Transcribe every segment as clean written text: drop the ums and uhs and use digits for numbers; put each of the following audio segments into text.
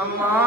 Ah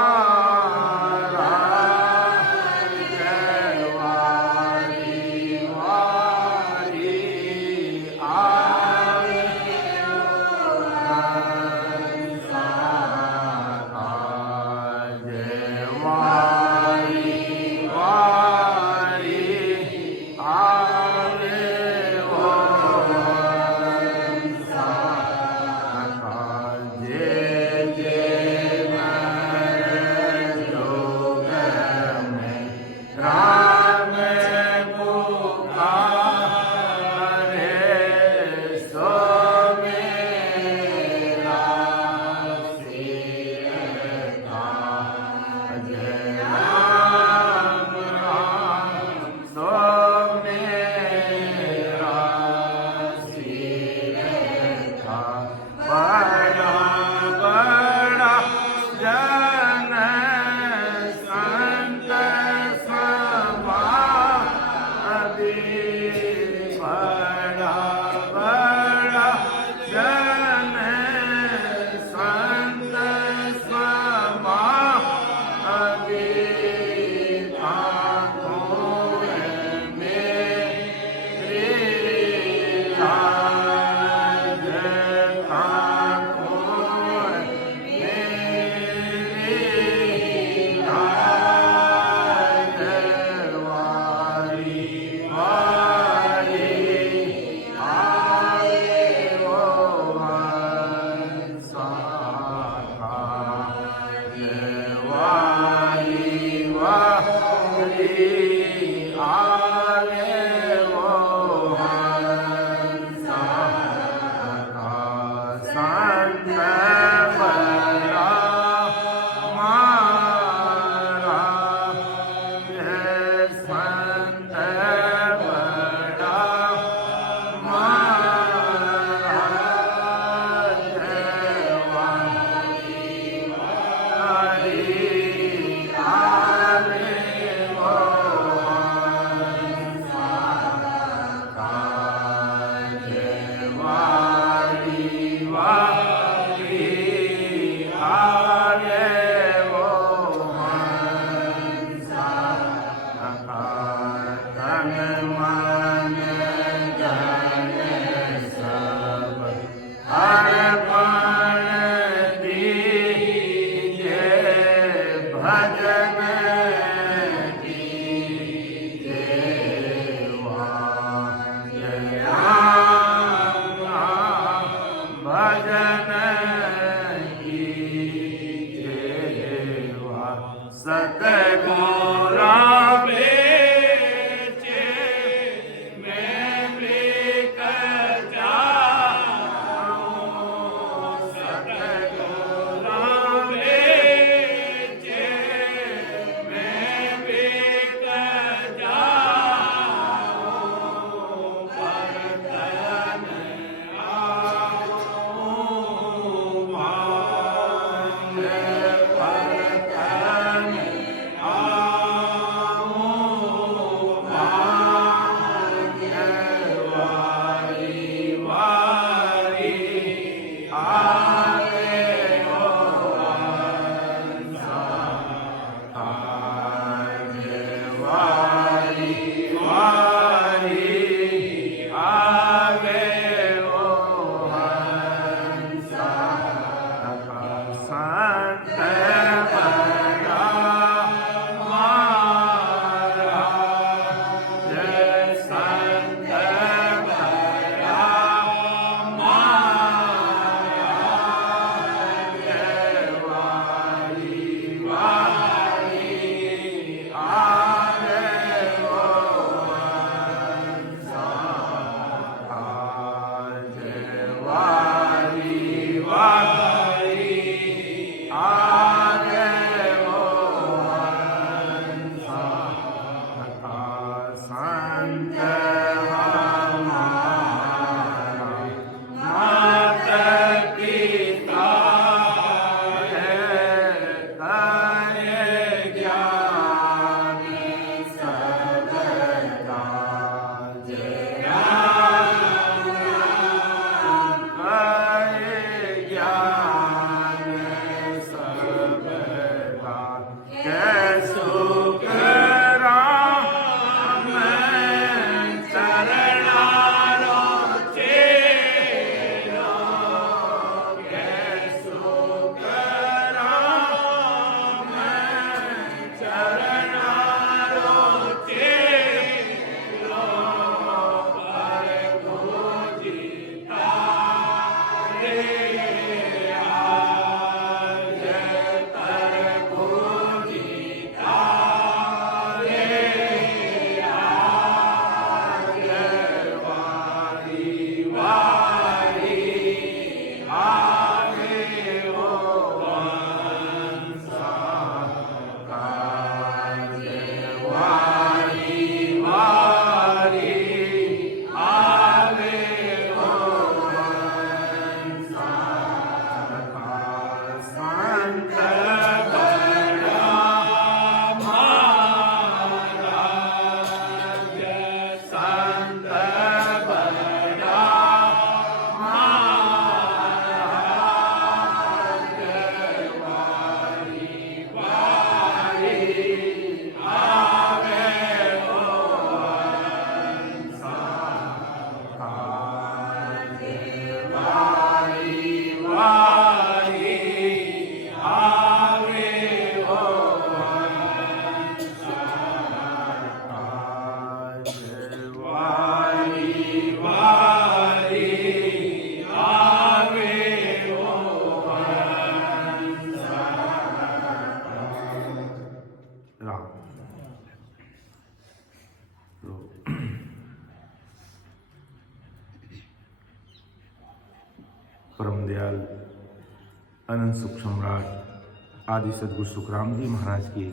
अनंत सुख सम्राट आदि सदगुरु सुखराम जी महाराज की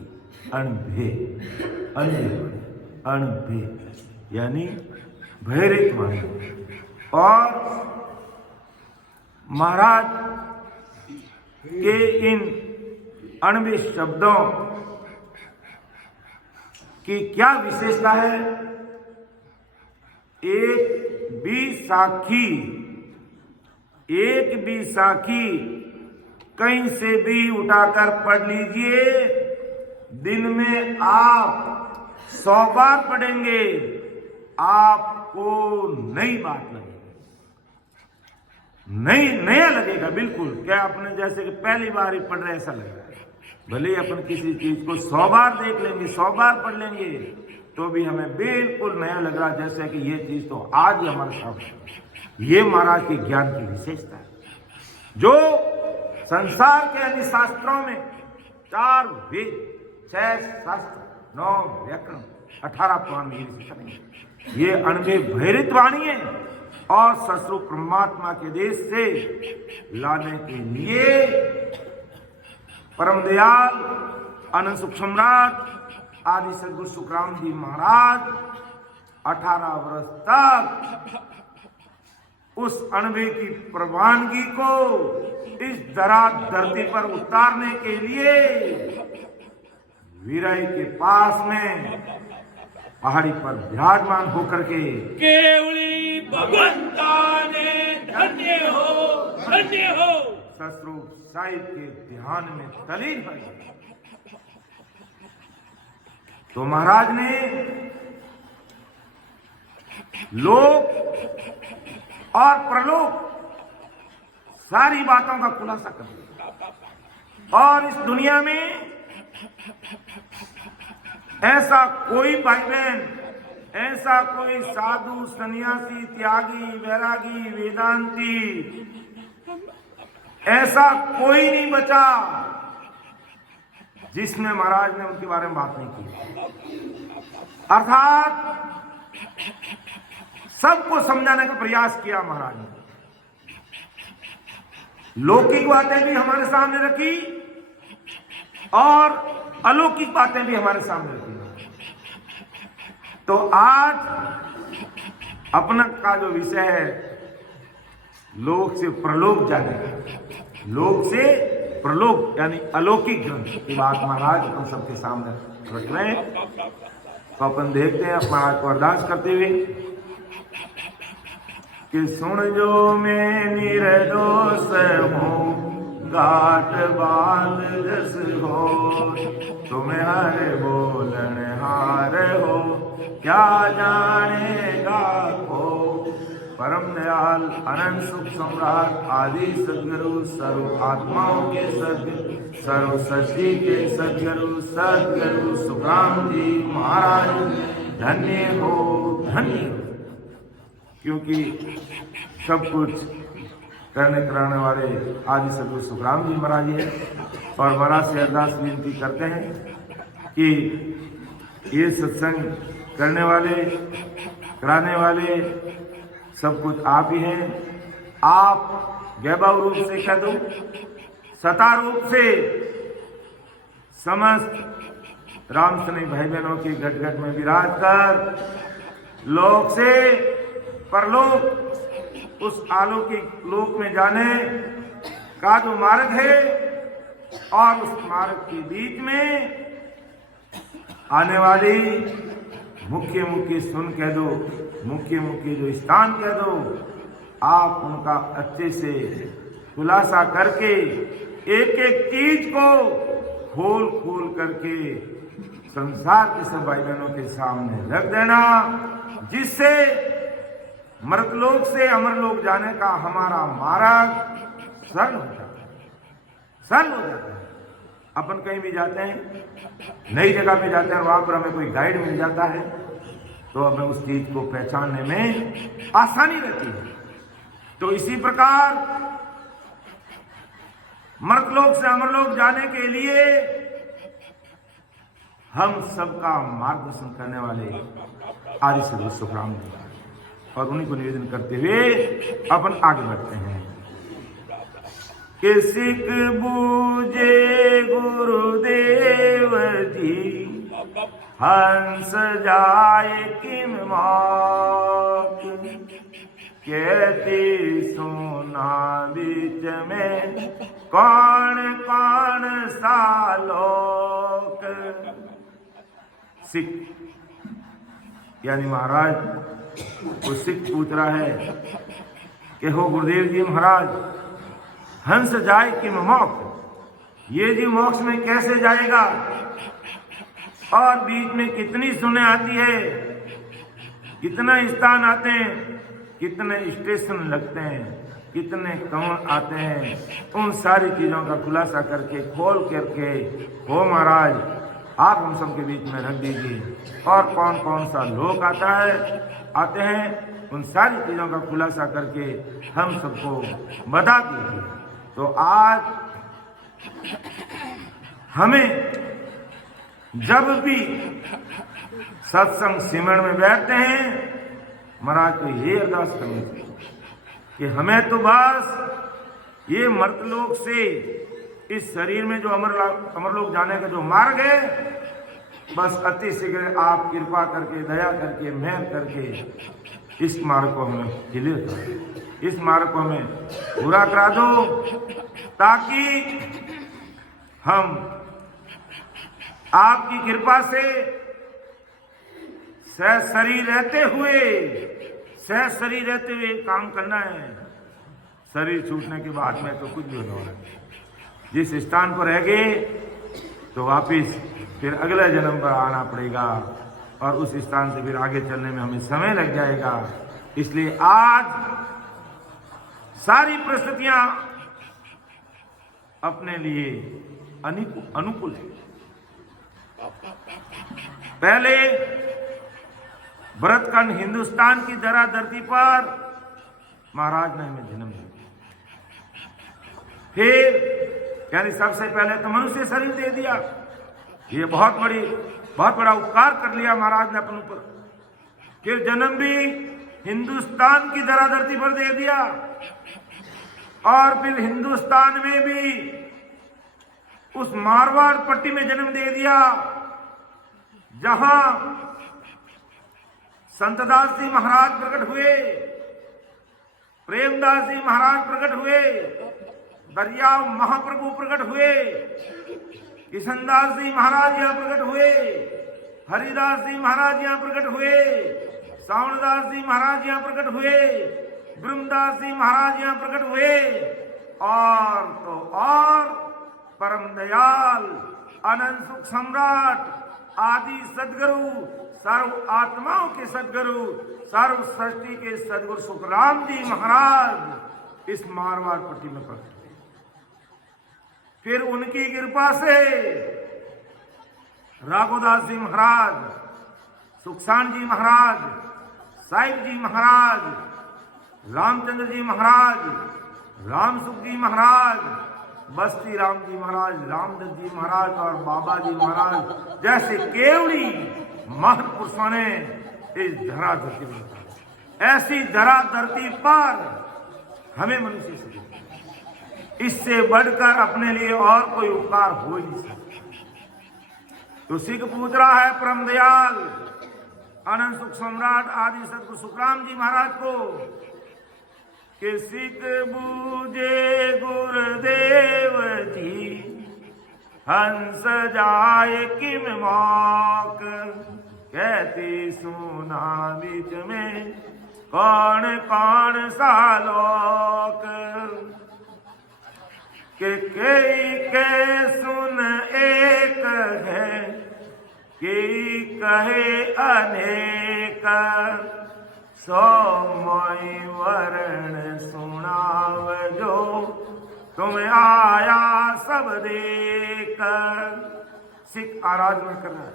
अणभे यानी भयरहित वाणी। और महाराज के इन अणभे शब्दों की क्या विशेषता है? एक भी साखी कहीं से भी उठाकर पढ़ लीजिए, दिन में आप 100 बार पढ़ेंगे, आपको नई बात लगेगी, नया लगेगा बिल्कुल। क्या आपने जैसे कि पहली बार ही पढ़ रहे ऐसा लगेगा। भले ही अपन किसी चीज को 100 बार देख लेंगे, 100 बार पढ़ लेंगे, तो भी हमें बिल्कुल नया लग रहा, जैसे कि ये चीज तो आज ही हमारे सामने। ये महाराज के ज्ञान की विशेषता है, जो संसार के अन्य शास्त्रों में 4 वेद, 6 शास्त्र, 9 व्याकरण, 18 पुराण में ये अणभे भैरित वाणी है। और ससुर परमात्मा के देश से लाने के लिए परम दयाल अनंत सुख सम्राट आदि सदगुरु सुखराम जी महाराज 18 वर्ष तक उस अणभे की प्रवानगी को इस धरती पर उतारने के लिए वीराई के पास में पहाड़ी पर विराजमान होकर के केवली भगवंता ने धन्य हो ससरूप साहिब के ध्यान में तलीन है। तो महाराज ने लोक और प्रलोक सारी बातों का खुलासा कर दिया। और इस दुनिया में ऐसा कोई भाई बहन, ऐसा कोई साधु, सन्यासी, त्यागी, वैरागी, वेदांती, ऐसा कोई नहीं बचा जिसने महाराज ने उनके बारे में बात नहीं की। अर्थात सबको समझाने का प्रयास किया महाराज ने। लौकिक बातें भी हमारे सामने रखी और अलौकिक बातें भी हमारे सामने रखी। तो आज अपना का जो विषय है, लोक से प्रलोक जाने, लोक से प्रलोक यानी अलौकिक ग्रंथ की बात महाराज हम सबके सामने रख रहे हैं। तो अपन देखते हैं महाराज को अरदास करते हुए कि सुन जो मैं निर्दोष हूँ, गाट बाल जस हो, तुम्हें हर बोलन हार हो, क्या जानेगा को। परम दयाल अनंत सुख सम्राट आदि सदगुरु सर्व आत्माओं के सदगुरु, सर्व सृष्टि के सदगुरु सुखराम जी महाराज धन्य हो, धन्य हो। क्योंकि सब कुछ करने कराने वाले आदि सदगुरु सुखराम जी महाराज है। और महाराज से अरदास विनती करते हैं कि ये सत्संग करने वाले, कराने वाले सब कुछ आप ही हैं। आप वैभव रूप से कह दो, सता रूप से समस्त राम सने भाई बहनों की घट घट में विराज कर लोक से परलोक, उस अलौकिक लोक में जाने का जो मार्ग है, और उस मार्ग के बीच में आने वाली मुख्य सुन कह दो, मुख्य जो स्थान कह दो, आप उनका अच्छे से खुलासा करके एक एक चीज को खोल करके संसार के सब भाई बहनों के सामने रख देना, जिससे मृतलोक से अमरलोक जाने का हमारा मार्ग सरल हो जाता है। अपन कहीं भी जाते हैं, नई जगह पे जाते हैं, वहां पर हमें कोई गाइड मिल जाता है, तो हमें उस चीज को पहचानने में आसानी रहती है। तो इसी प्रकार मृतलोक से अमरलोक जाने के लिए हम सबका मार्गदर्शन करने वाले आदि सदगुरु सुखराम जी, और उन्हीं को निवेदन करते हुए अपन आगे बढ़ते हैं। कि सिख बूझे गुरुदेव जी, हंस जाए किम मौत, कहती सुना बीच में कौन कौन सा लोक। सिख यानी महाराज को सिख पूछ रहा है कि हो गुरुदेव जी महाराज, हंस जाए कि मोक्ष, ये जी मोक्ष में कैसे जाएगा, और बीच में कितनी सुने आती है, कितना स्थान आते हैं, कितने स्टेशन लगते हैं, कितने कौन आते हैं, उन सारी चीजों का खुलासा करके खोल करके हो महाराज आप हम सब के बीच में रख दीजिए, और कौन कौन सा लोक आते हैं, उन सारी चीजों का खुलासा करके हम सबको बता दीजिए। तो आज हमें जब भी सत्संग सिमरन में बैठते हैं, महाराज को ये अरदास करनी चाहिए कि हमें तो बस ये मर्तलोक से इस शरीर में जो अमरलोक जाने का जो मार्ग है, बस अति शीघ्र आप कृपा करके दया करके मेहर करके इस मार्ग को हमें क्लियर करो, इस मार्ग को हमें पूरा करा दो, ताकि हम आपकी कृपा से शरीर रहते हुए काम करना है। शरीर छूटने के बाद में तो कुछ भी नहीं होना। जिस स्थान पर रह गए तो वापिस फिर अगले जन्म पर आना पड़ेगा, और उस स्थान से फिर आगे चलने में हमें समय लग जाएगा। इसलिए आज सारी परिस्थितियां अपने लिए अनुकूल है। पहले भरतखंड हिंदुस्तान की धरा धरती पर महाराज ने हमें जन्म दिया, फिर यानी सबसे पहले तो मनुष्य शरीर दे दिया। ये बहुत बड़ा उपकार कर लिया महाराज ने अपन ऊपर। फिर जन्म भी हिंदुस्तान की धरा धरती पर दे दिया, और फिर हिंदुस्तान में भी उस मारवाड़ पट्टी में जन्म दे दिया, जहां संतदास जी महाराज प्रकट हुए, प्रेमदास जी महाराज प्रकट हुए, दरियाव महाप्रभु प्रकट हुए, किशनदास जी महाराज यहाँ प्रकट हुए, हरिदास जी महाराज यहाँ प्रकट हुए, सावणदास जी महाराज यहाँ प्रकट हुए, ब्रह्मदास जी महाराज यहाँ प्रकट हुए, और तो और परम दयाल अनंत सुख सम्राट आदि सदगुरु, सर्व आत्माओं के सदगुरु, सर्व सृष्टि के सदगुरु सुखराम जी महाराज इस मारवाड़ पट्टी में प्रकट हुए। फिर उनकी कृपा से राघोदास जी महाराज, सुखसान जी महाराज, साहिब जी महाराज, रामचंद्र जी महाराज, रामसुख जी महाराज, बस्ती राम जी महाराज, रामदत्त जी महाराज और बाबा जी महाराज जैसे केवड़ी महापुरुषों ने इस धरा धरती पर, ऐसी धरा धरती पर हमें मनुष्य से इससे बढ़कर अपने लिए और कोई उपकार हो ही नहीं सकता। तो सिख पूछ रहा है परम दयाल अनंत सुख सम्राट आदि सदगुरु सुखराम जी महाराज को कि सिख बूझे गुरुदेव जी, हंस जाए किम मौक, कहती सुना बीच में कौन कौन सा लोक, के कई के सुन एक है, कई कहे अनेक, सो मोई वर्ण सुनाव जो तुम आया सब देख। सिख आराधना कर रहा है,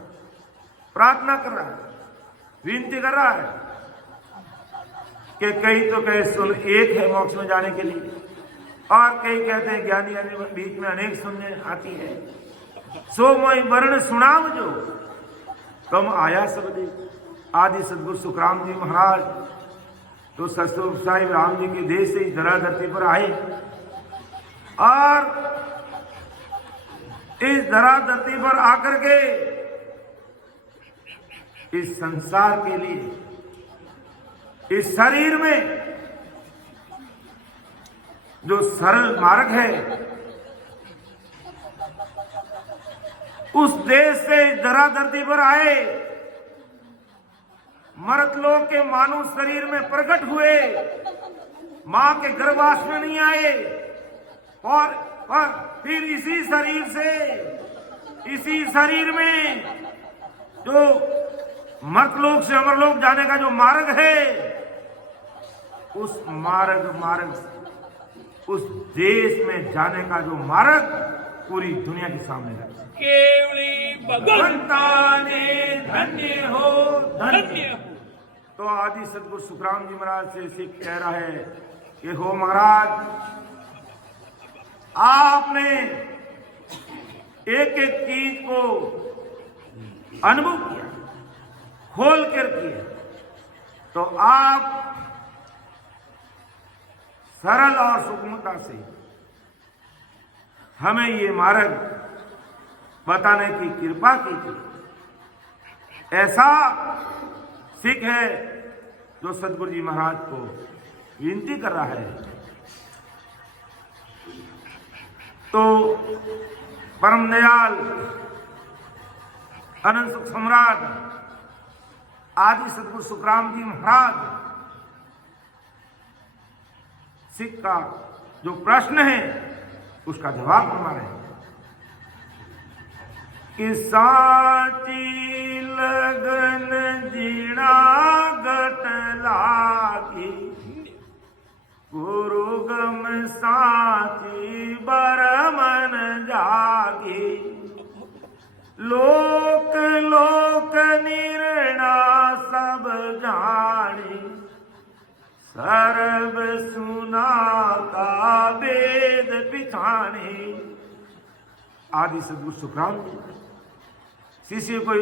प्रार्थना कर रहा है, विनती कर रहा है कि कई तो कहे सुन एक है मोक्ष में जाने के लिए, और कई कहते हैं ज्ञानी बीच में अनेक सुनने आती है। सो मोई वर्ण सुनाव जो तुम आया सब देख। आदि सदगुरु सुखराम जी महाराज तो सतस्वरूप साहिब राम जी के देश से इस धरा धरती पर आए, और इस धरा धरती पर आकर के इस संसार के लिए इस शरीर में जो सरल मार्ग है उस देश से इस धरा धरती पर आए, मर्तलोक के मानव शरीर में प्रकट हुए, मां के गर्भाश में नहीं आए और फिर इसी शरीर में जो मर्तलोक से अमरलोक जाने का जो मार्ग है, उस देश में जाने का जो मार्ग पूरी दुनिया के सामने है। केवली भगवंता ने धन्य हो, धन्य हो। तो आदि सदगुरु सुखराम जी महाराज से सिख कह रहा है कि हो महाराज, आपने एक एक चीज को अनुभव किया, खोल कर किया, तो आप सरल और सूक्ष्मता से हमें ये मार्ग बताने की कृपा कीजिए। ऐसा सिख है जो सदगुरु जी महाराज को विनती कर रहा है। तो परम दयाल अनंत सुख सम्राट आदि सदगुरु सुखराम जी महाराज सिख का जो प्रश्न है उसका जवाब हमारे कि साची लगन जीना गट लागी, गुरु गम साची बरमन जागी, लोक लोक निर्णा सब जानी, सर्व सुना का वेद पिछाने। आदि सदगुरु सुखराम शिष्य को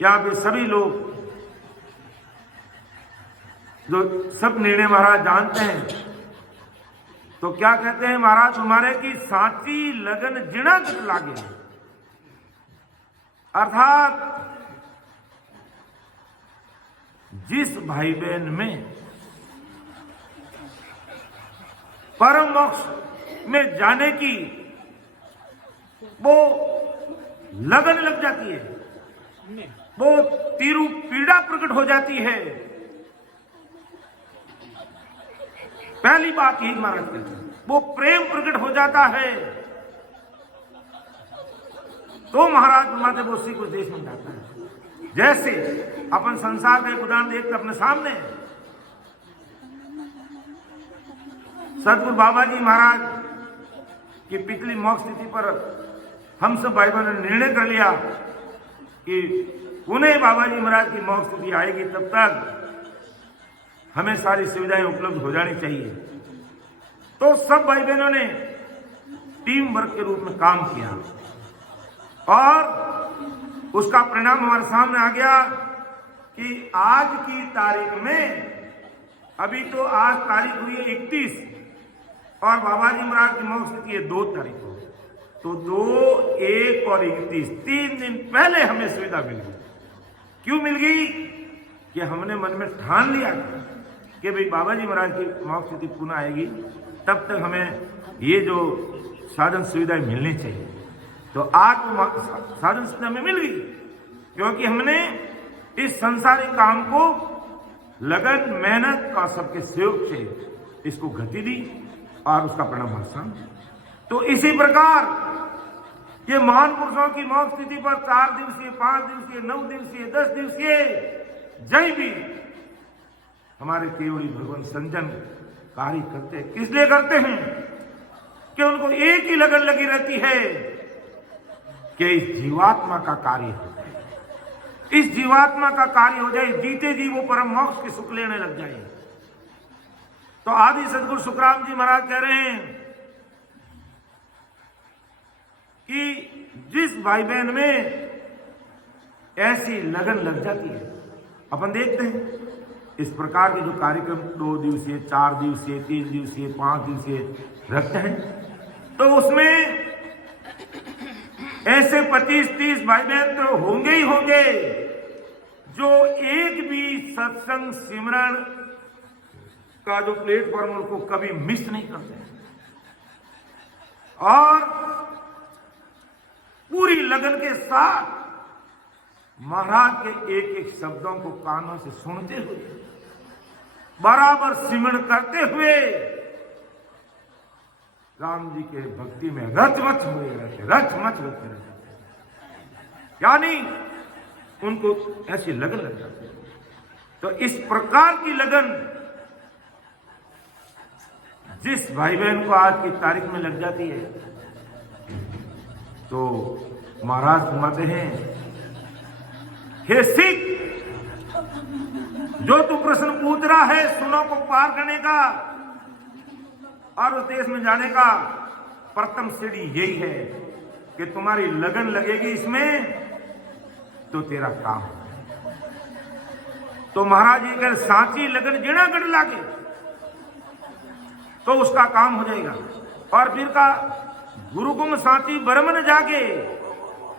या फिर सभी लोग जो सब निर्णय महाराज जानते हैं, तो क्या कहते हैं महाराज तुम्हारे की साची लगन जिणा तक लागे, अर्थात जिस भाई बहन में परम मोक्ष में जाने की वो लगन लग जाती है, वो तीरू पीड़ा प्रकट हो जाती है। पहली बात यही महाराज कहते हैं, वो प्रेम प्रकट हो जाता है, तो महाराज माते वो उसी को देश में जाता है। जैसे अपन संसार का एक उदाहरण देखते अपने सामने, सदगुरु बाबा जी महाराज की पिछली मोक्ष स्थिति पर हम सब भाई बहनों ने निर्णय कर लिया कि उन्हें बाबा जी महाराज की मोक्ष स्थिति आएगी तब तक हमें सारी सुविधाएं उपलब्ध हो जानी चाहिए। तो सब भाई बहनों ने टीम वर्क के रूप में काम किया और उसका परिणाम हमारे सामने आ गया कि आज की तारीख में, अभी तो आज तारीख हुई है 31 और बाबा जी महाराज की मोक्ष स्थिति है 2 तारीख को, तो 2, 1 और 31 3 दिन पहले हमें सुविधा मिल गई। क्यों मिल गई? कि हमने मन में ठान लिया कि भाई बाबा जी महाराज की मोक्ष स्थिति पुनः आएगी, तब तक हमें ये जो साधन सुविधाएं मिलनी चाहिए। तो आज तो साधन सुविधा हमें मिल गई, क्योंकि हमने इस संसारिक काम को लगन मेहनत और सबके सहयोग से इसको गति दी और उसका परिणाम आसान। तो इसी प्रकार ये महान पुरुषों की मोक्ष स्थिति पर 4 दिवसीय, 5 दिवसीय, 9 दिवसीय, 10 दिवसीय जय भी हमारे केवली भगवान संजन कार्य करते हैं। किस लिए करते हैं? कि उनको एक ही लगन लगी रहती है कि इस जीवात्मा का कार्य हो जाए, इस जीवात्मा का कार्य हो जाए, जीते जी वो परम मोक्ष के सुख लेने लग जाए। तो आदि सदगुरु सुखराम जी महाराज कह रहे हैं कि जिस भाई बहन में ऐसी लगन लग जाती है, अपन देखते हैं इस प्रकार के जो कार्यक्रम 2 दिवसीय, 4 दिवसीय, 3 दिवसीय, 5 दिवसीय रखते हैं, तो उसमें ऐसे 25-30 भाई बहन तो होंगे ही होंगे जो एक भी सत्संग सिमरन का जो प्लेटफॉर्म उनको कभी मिस नहीं करते और पूरी लगन के साथ महाराज के एक एक शब्दों को कानों से सुनते हुए, बराबर सिमरन करते हुए राम जी के भक्ति में रचमच हुए रहते, रचमच होते रहते, यानी उनको ऐसी लगन लग जाती है। तो इस प्रकार की लगन जिस भाई बहन को आज की तारीख में लग जाती है, तो महाराज फरमाते हैं, हे सिख, जो तू प्रश्न पूछ रहा है सुनो को पार करने का और उस देश में जाने का प्रथम सीढ़ी यही है कि तुम्हारी लगन लगेगी इसमें तो तेरा काम है। तो महाराज जी अगर सांची लगन जिना गढ़ लागे तो उसका काम हो जाएगा। और फिर का गुरु गुम सांची बरमन जागे।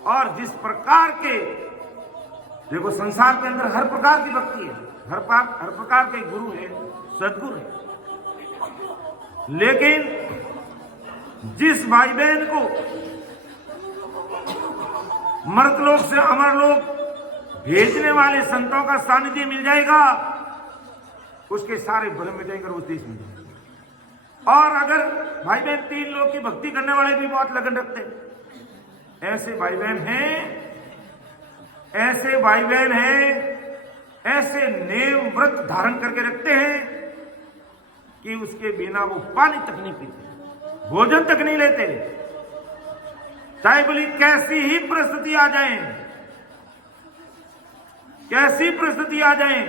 और जिस प्रकार के देखो संसार के अंदर हर प्रकार की भक्ति है, हर प्रकार के गुरु है, सदगुरु है, लेकिन जिस भाई बहन को मर्तलोक से अमरलोक भेजने वाले संतों का सानिध्य मिल जाएगा, उसके सारे भ्रम मिटेंगे और उस देश में जाएंगे। और अगर भाई बहन 3 लोग की भक्ति करने वाले भी बहुत लगन रखते हैं, ऐसे भाई बहन हैं, ऐसे भाई बहन हैं, ऐसे नेम व्रत धारण करके रखते हैं कि उसके बिना वो पानी तक नहीं पीते, भोजन तक नहीं लेते, चाहे बोली कैसी ही परिस्थिति आ जाए, कैसी परिस्थिति आ जाए,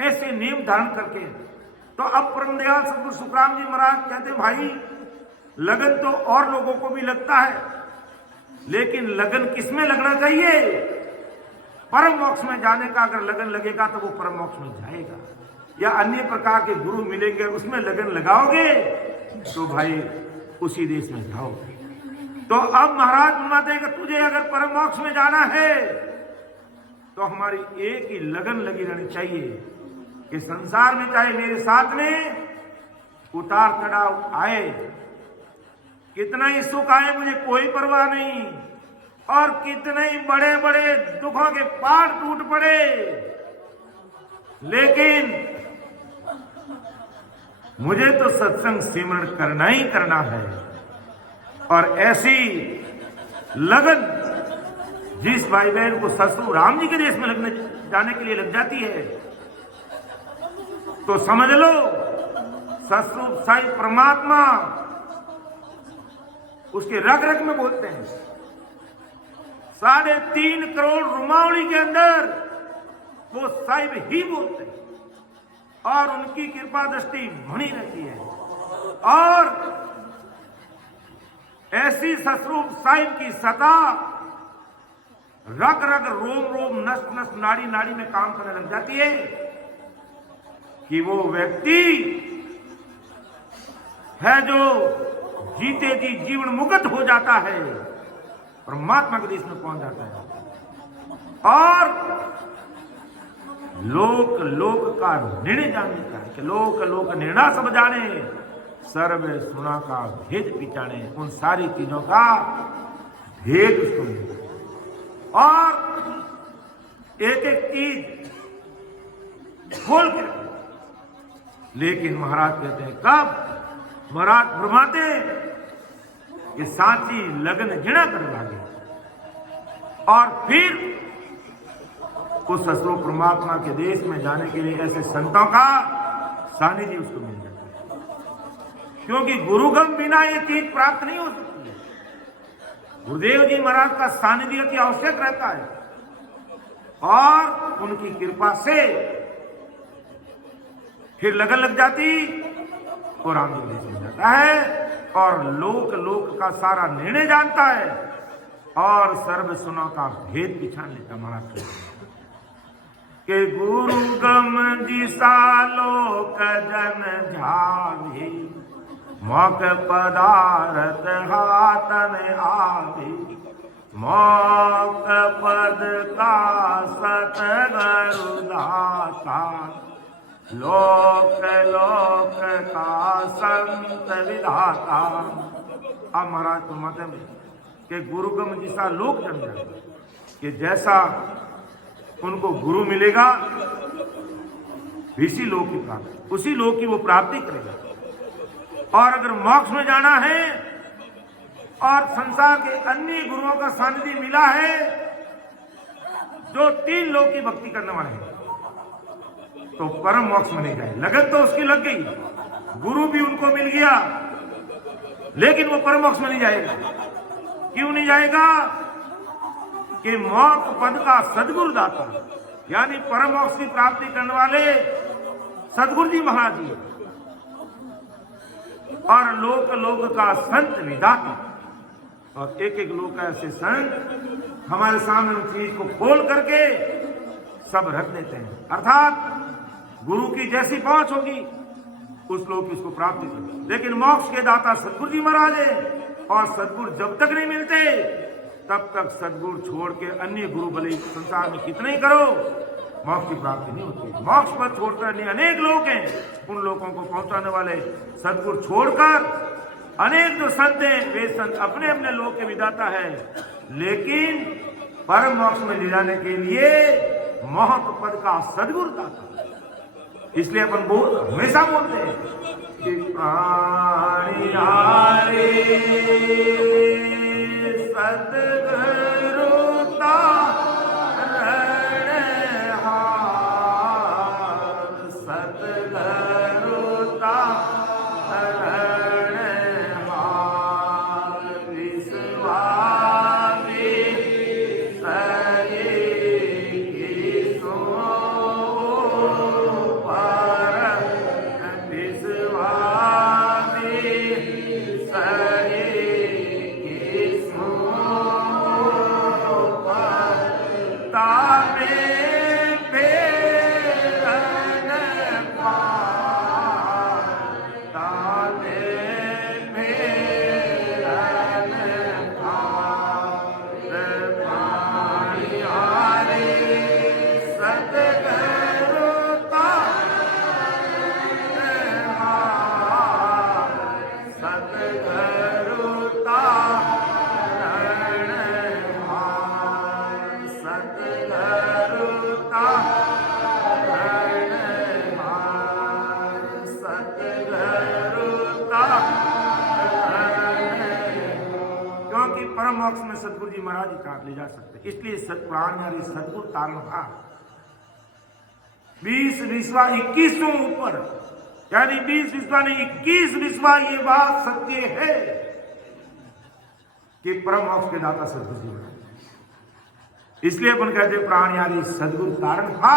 ऐसे नियम धारण करके। तो अब परम दयाल सतगुरु सुखराम जी महाराज कहते, भाई लगन तो और लोगों को भी लगता है, लेकिन लगन किसमें लगना चाहिए? परम मोक्ष में जाने का अगर लगन लगेगा तो वो परम मोक्ष में जाएगा। या अन्य प्रकार के गुरु मिलेंगे उसमें लगन लगाओगे तो भाई उसी देश में जाओगे। तो अब महाराज फरमाते हैं कि तुझे अगर परम मोक्ष में जाना है तो हमारी एक ही लगन लगी रहनी चाहिए कि संसार में चाहे मेरे साथ में उतार चढ़ाव आए, कितना ही सुख आए मुझे कोई परवाह नहीं, और कितने ही बड़े बड़े दुखों के पहाड़ टूट पड़े, लेकिन मुझे तो सत्संग सिमरन करना ही करना है। और ऐसी लगन जिस भाई बहन को ससुर राम जी के देश में लगने जाने के लिए लग जाती है, तो समझ लो ससुर साई परमात्मा उसके रग रग में बोलते हैं। 3.5 करोड़ रुमावली के अंदर वो साहिब ही बोलते हैं और उनकी कृपा दृष्टि बनी रहती है। और ऐसी ससरूप साहिब की सता रग रग रोम रोम नस नस नाड़ी नाड़ी में काम करने लग जाती है कि वो व्यक्ति है जो जीते जी जीवन मुक्त हो जाता है, परमात्मा के देश में पहुंच जाता है। और लोक लोक का निर्णय जानने का कि लोक लोक निर्णय सब जाने, सर्व सुना का भेद पिचाने, उन सारी चीजों का भेद उसको मिले। और एक एक चीज खोल के, लेकिन महाराज कहते हैं कब? महाराज फरमाते कि सांची लगन जिना कर लागे और फिर उस ससुर परमात्मा के देश में जाने के लिए ऐसे संतों का सानिध्य उसको मिल जाता है। क्योंकि गुरुगम बिना ये चीज प्राप्त नहीं हो सकती है। गुरुदेव जी महाराज का सानिध्य अति आवश्यक रहता है और उनकी कृपा से फिर लगन लग जाती और राम जी देश में जाता है और लोक लोक का सारा निर्णय जानता है और सर्व सुना का भेद पिछाड़ लेता महाराज। के गुरु गम जिसा लोक जन झावी, मौक पदारथ हाथन आवी, मौक पद का सतगुरु दाता, लोक लोक का संत विधाता। अब महाराज तो मत में कि गुरुगम जिसा लोक जन जाए, कि जैसा उनको गुरु मिलेगा इसी लोक की प्राप्ति, उसी लोक की वो प्राप्ति करेगा। और अगर मोक्ष में जाना है और संसार के अन्य गुरुओं का सानिध्य मिला है, जो 3 लोक की भक्ति करने वाले हैं, तो परम मोक्ष में नहीं जाए। लगन तो उसकी लग गई, गुरु भी उनको मिल गया, लेकिन वो परम मोक्ष में नहीं जाएगा। क्यों नहीं जाएगा? कि मोक्ष पद का सदगुरु दाता, यानी परम मोक्ष की प्राप्ति करने वाले सदगुरु जी महाराज जी, और लोक लोक का संत विधाता। और एक एक लोक ऐसे संत हमारे सामने उस चीज को खोल करके सब रख देते हैं। अर्थात गुरु की जैसी पहुंच होगी उस लोक की उसको प्राप्ति होगी। लेकिन मोक्ष के दाता सदगुरु जी महाराज है, और सदगुरु जब तक नहीं मिलते तब तक सदगुरु छोड़ के अन्य गुरु भले संसार में कितने ही करो, मोक्ष की प्राप्ति नहीं होती। मोक्ष पर छोड़कर अन्य अनेक लोग हैं, उन लोगों को पहुंचाने वाले सदगुरु छोड़कर अनेक जो संत हैं, वे संत अपने अपने लोक के विधाता है, लेकिन परम मोक्ष में ले जाने के लिए महत्व पद का सदगुरु दाता। इसलिए अपन हमेशा बोलते हैं कि प्राणी हारे सदगुरु मोक्ष में सदगुरु जी महाराज ही काट ले जा सकते। इसलिए सतप्राण सदगुरु तारण था 20 विश्वा 21 ऊपर, यानी 20 विश्वा नहीं 21 विश्वा, ये बात सत्य है कि परम मोक्ष के दाता सदगुरु जी महाराज। इसलिए अपन कहते प्राण यारी सदगुरु तारण था।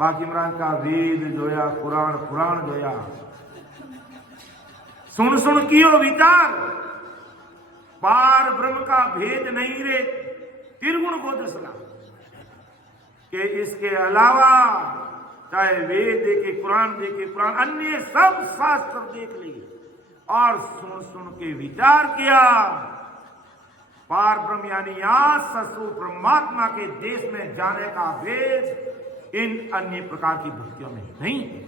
पाक इमरान का वेद जोया, कुरान पुराण जोया, सुन सुन कियो विचार, पार ब्रह्म का भेद नहीं रे त्रिगुण को दसला। कि इसके अलावा चाहे वेद देखे, कुरान देखे, पुराण अन्य सब शास्त्र देख लिए और सुन सुन के विचार किया, पार ब्रह्म यानी यहां ससु परमात्मा के देश में जाने का भेद इन अन्य प्रकार की भक्तियों में नहीं है।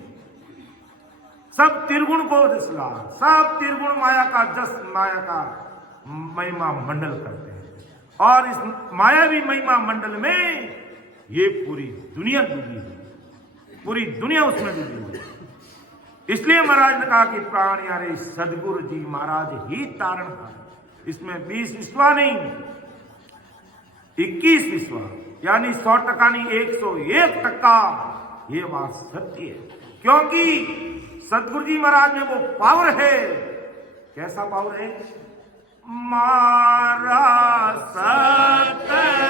सब त्रिगुण को दसला, सब त्रिगुण माया का जस, माया का महिमा मंडल करते हैं, और इस मायावी महिमा मंडल में ये पूरी दुनिया डूबी है, पूरी दुनिया उसमें डूबी हुई है। इसलिए महाराज ने कहा कि प्राण यारे सदगुरु जी महाराज ही तारण था। इसमें 20 विश्वा नहीं 21 विश्वा, यानी 100% नहीं 101% ये बात सत्य है। क्योंकि सदगुरु जी महाराज में वो पावर है। कैसा पावर है? मारा सतगुरु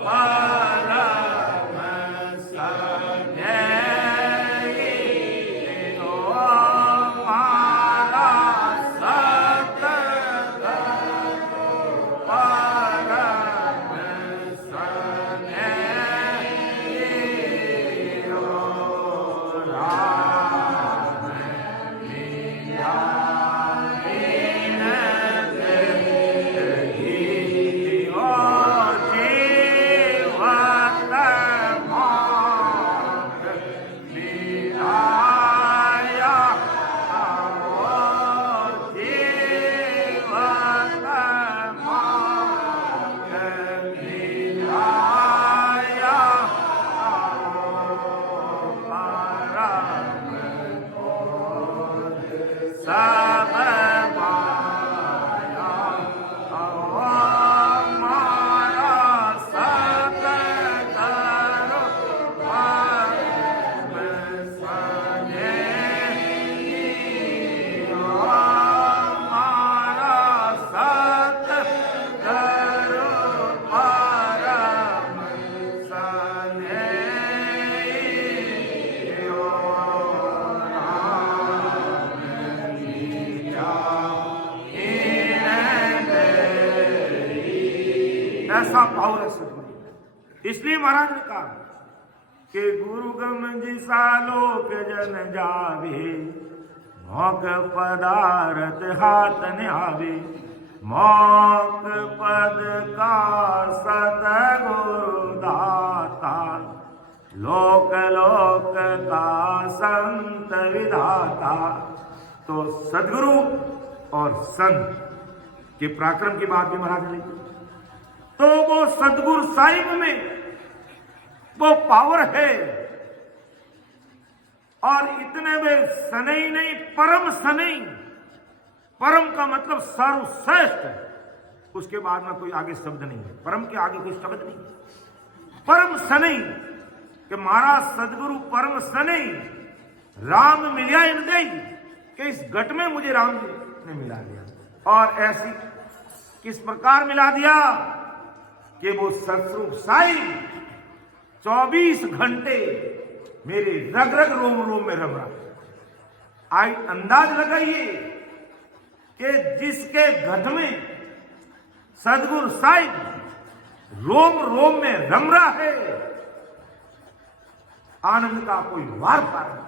परम सन्यासी, मारा सतगुरु परम सन्यासी। ऐसा पावर है सदगुरु। इसलिए महाराज ने कहा कि गुरु गम जिसा लोक जन जावे, मौक पदारथ हाथ न आवे, मौक पद का सतगुरु दाता, लोक लोक का संत विधाता। तो सदगुरु और संत के पराक्रम की बात भी महाराज ने, तो वो सदगुरु साहिब में वो पावर है। और इतने में सनई नहीं, परम सनई, परम का मतलब सर्वश्रेष्ठ, उसके बाद में कोई आगे शब्द नहीं है, परम के आगे कोई शब्द नहीं। परम सनई कि महाराज सदगुरु परम सनई, राम मिलिया इन दई, कि इस घट में मुझे राम जी ने मिला दिया। और ऐसी किस प्रकार मिला दिया कि वो सतरूप साहिब 24 घंटे मेरे रग रग रोम रोम में रम रहा। आई अंदाज लगाइए कि जिसके घट में सदगुरु साहिब रोम रोम में रम रहा है, आनंद का कोई वार पार नहीं।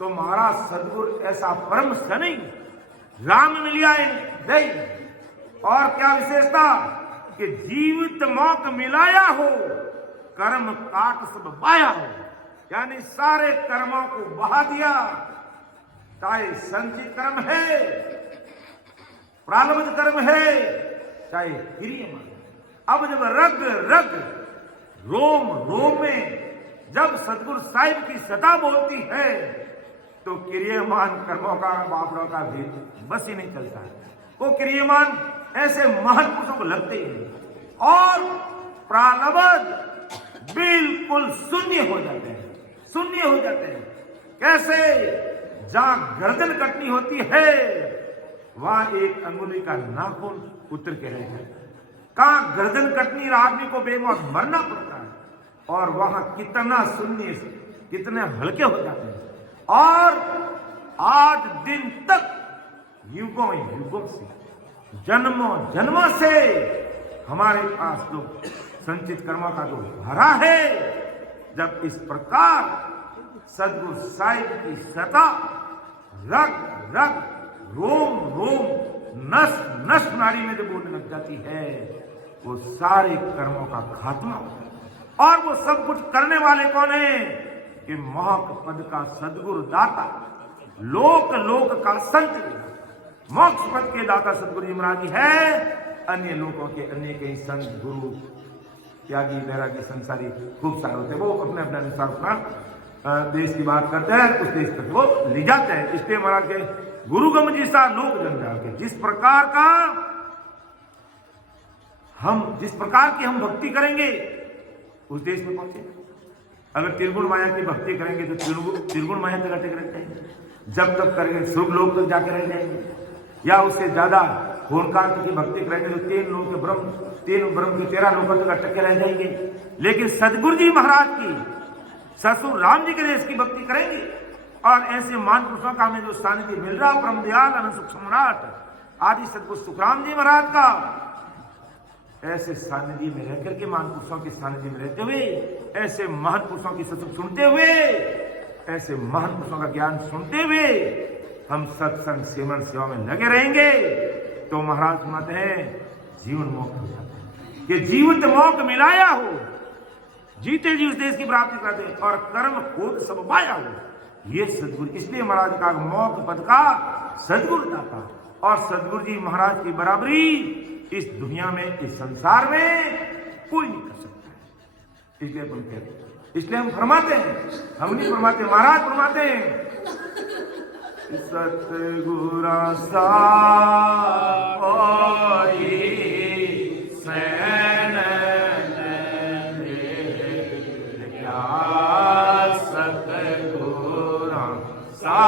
तो महाराज सदगुरु ऐसा परम सनई, राम मिलिया दई। और क्या विशेषता कि जीवित मौक मिलाया हो, कर्म काट सब बाया हो, यानी सारे कर्मों को बहा दिया। चाहे संचित कर्म है, प्रारब्ध कर्म है, चाहे क्रियमान। अब जब रग रग रोम रोम में जब सदगुरु साहिब की सता बोलती है, तो क्रियमान कर्मों का बापड़ों का भी बस ही नहीं चलता है। वो क्रियमान ऐसे महान पुरुषों को लगते हैं और प्रारब्ध बिल्कुल शून्य हो जाते हैं, शून्य हो जाते हैं। कैसे? जहां गर्दन कटनी होती है वहां एक अंगुली का नाखून उतर के रह जाता है। कहां गर्दन कटनी आदमी को बेमौत मरना पड़ता है, और वहां कितना शून्य, कितने हल्के हो जाते हैं। और आज दिन तक युगों युगों से, जन्मों जन्मों से हमारे पास जो संचित कर्मों का जो भरा है, जब इस प्रकार सदगुरु साहिब की सता रग रग रोम रोम नस नस नाड़ी में जब बोलने लग जाती है, वो सारे कर्मों का खात्मा होता है। और वो सब कुछ करने वाले कौन है? कि मोक्ष पद का सदगुरु दाता, लोक लोक का संत, मोक्ष पद के दाता सदगुरु जी महाराज जी है। अन्य लोगों के अन्य कई संत गुरु त्यागी वैरागी संसारी खूब सारे होते हैं, वो अपने अपने अनुसार अपना देश की बात करते हैं, उस देश तक वो ले जाते हैं। इसलिए महाराज के गुरुगम जी सा लोक जंजाल के जिस प्रकार की हम भक्ति करेंगे उस देश में पहुंचे। अगर त्रिगुण माया की भक्ति करेंगे तो त्रिगुण माया तक अटक रह जाएंगे, जब तक करेंगे शुभ लोक तक जाके रह जाएंगे, या उससे ज्यादा होनकार की भक्ति करेंगे तो 3 लोक के ब्रह्म, 3 ब्रह्म के 13 लोकों तक अटके रह जाएंगे। लेकिन सदगुरु जी महाराज की, ससुर राम जी के देश की भक्ति करेंगे और ऐसे महान पुरुषों का हमें जो सानिध्य मिल रहा, परम दयाल अनंत सुख सम्राट आदि सदगुरु सुखराम जी महाराज का, ऐसे सानिध्य में रह करके, महान पुरुषों के सानिध्य में रहते हुए, ऐसे महान पुरुषों की सत्संग सुनते हुए, ऐसे महान पुरुषों का ज्ञान सुनते हुए हम सत्संग सेवन सेवा में लगे रहेंगे, तो महाराज सुनाते हैं जीवन मोक्ष हो जाता है। कि जीवित मोक्ष मिलाया हो, जीते जी उस देश की प्राप्ति करते हैं, और कर्म खोद सब पाया हो, ये सदगुरु। इसलिए महाराज का मोक्ष पद का सदगुरु दाता, और सदगुरु जी महाराज की बराबरी इस दुनिया में, इस संसार में कोई नहीं कर सकता है। इसलिए हम कहते हैं, इसलिए हम फरमाते हैं, हम नहीं फरमाते, महाराज फरमाते हैं, सतगुरा सा कोई सैन क्या, सतगुरा सा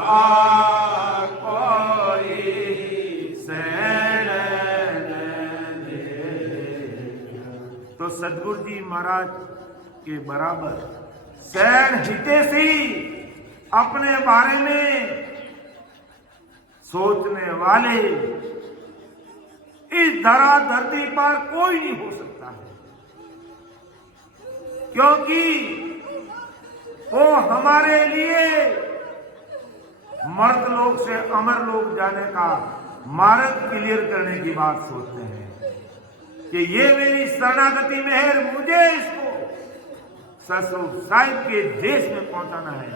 सा कोई सैन दे। तो सदगुरु जी महाराज के बराबर सैन हितेशी अपने बारे में सोचने वाले इस धरा धरती पर कोई नहीं हो सकता है, क्योंकि वो हमारे लिए मर्द लोक से अमर लोक जाने का मार्ग क्लियर करने की बात सोचते हैं कि ये मेरी शरणागति मेहर मुझे इसको सतरूप साहिब के देश में पहुंचाना है,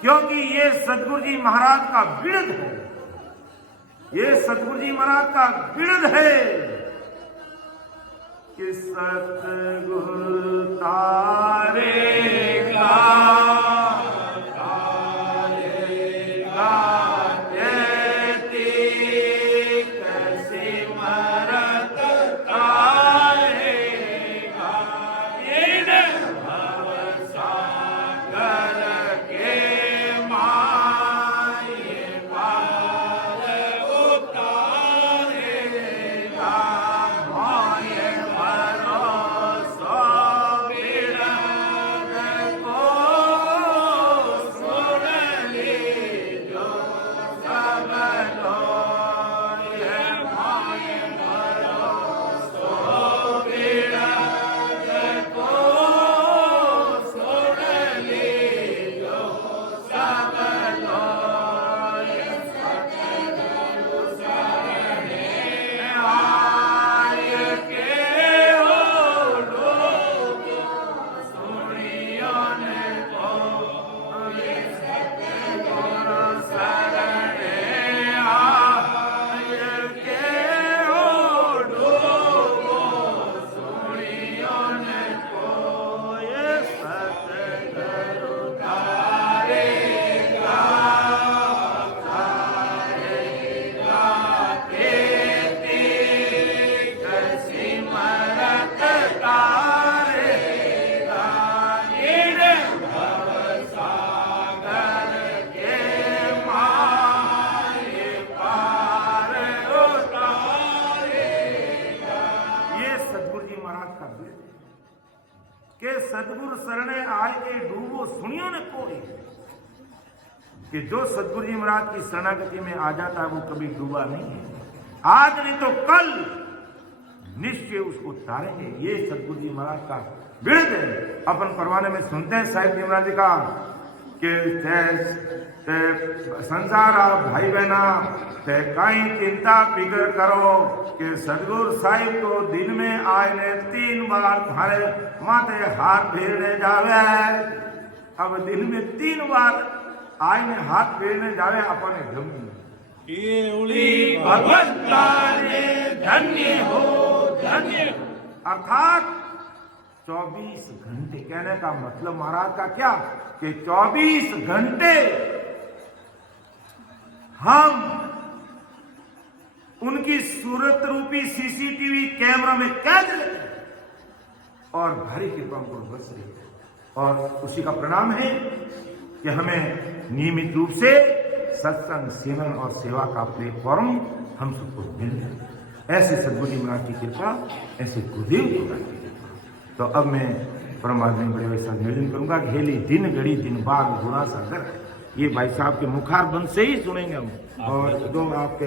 क्योंकि ये सतगुरु जी महाराज का बिरद है, ये सतगुरु जी महाराज का बिरद है कि सतगुरु तारेगा के सदगुरु शरणे आए के डूबो सुनियो ने कोई, कि जो सदगुरु जी महाराज की शरणागति में आ जाता है वो कभी डूबा नहीं है, आज नहीं तो कल निश्चय उसको तारेंगे। ये सदगुरु जी महाराज का बिरद है। अपन परवाने में सुनते हैं साहिब जी महाराज का कि संसार भाई बहना ते कई चिंता फिक्र करो कि सदगुरु साहिब तो दिन में आए ने 3 बार थारे माथे हाथ फेरने जावे। अब दिन में 3 बार आए ने हाथ फेरने जावे अपने गमी भगवंता ने धन्य हो धन्य, अर्थात 24 घंटे। कहने का मतलब महाराज का क्या कि 24 घंटे हम उनकी सूरत रूपी सीसीटीवी कैमरा में कैद लेते और भारी कृपा को बरस रही है। और उसी का परिणाम है कि हमें नियमित रूप से सत्संग सेवन और सेवा का प्लेटफॉर्म हम सबको मिल जाए। ऐसे सदगुरु जी महाराज की कृपा, ऐसे गुरुदेव की कृपा। तो अब मैं परमात्मा बड़े वैसा निवेदन करूंगा कि हेली दिन घड़ी दिन बाद गुणा सागर, ये भाई साहब के मुखार बंद से ही सुनेंगे हम। और 2 आपके